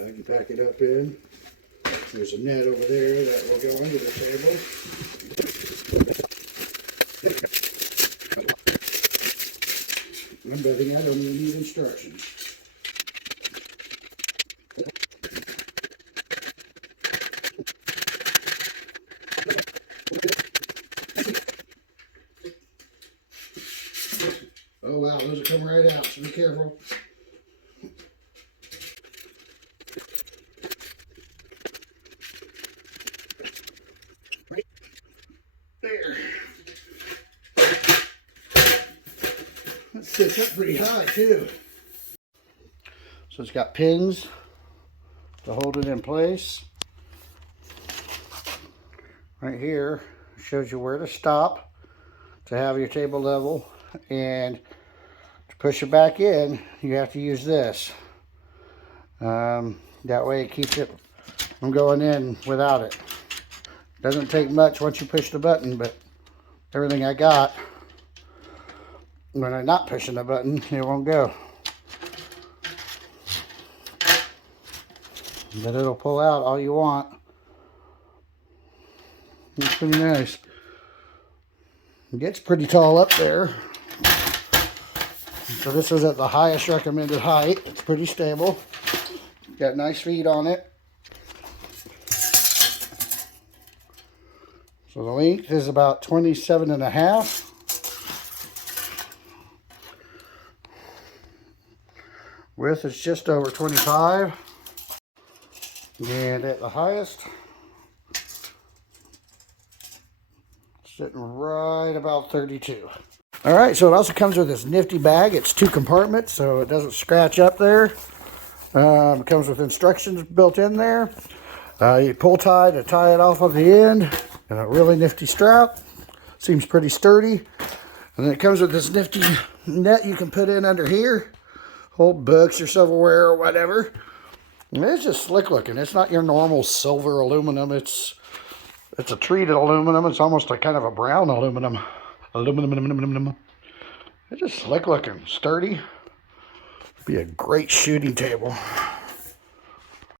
I can pack it up in. There's a net over there that will go under the table. I'm betting I don't even need instructions. Oh wow, those will come right out, so be careful. There. That sits up pretty high too. So it's got pins to hold it in place. Right here shows you where to stop to have your table level, and to push it back in you have to use this. That way it keeps it from going in without it. Doesn't take much once you push the button, but everything I got, when I'm not pushing the button, it won't go. But it'll pull out all you want. It's pretty nice. It gets pretty tall up there. So this is at the highest recommended height. It's pretty stable. Got nice feet on it. So the length is about 27.5. Width is just over 25. And at the highest, sitting right about 32. All right, so it also comes with this nifty bag. It's 2 compartments, so it doesn't scratch up there. It comes with instructions built in there. You pull tie to tie it off of the end, and a really nifty strap. Seems pretty sturdy. And then it comes with this nifty net you can put in under here. Hold books or silverware or whatever. And it's just slick looking. It's not your normal silver aluminum. It's a treated aluminum. It's almost like kind of a brown aluminum. It's just slick looking, sturdy. Be a great shooting table.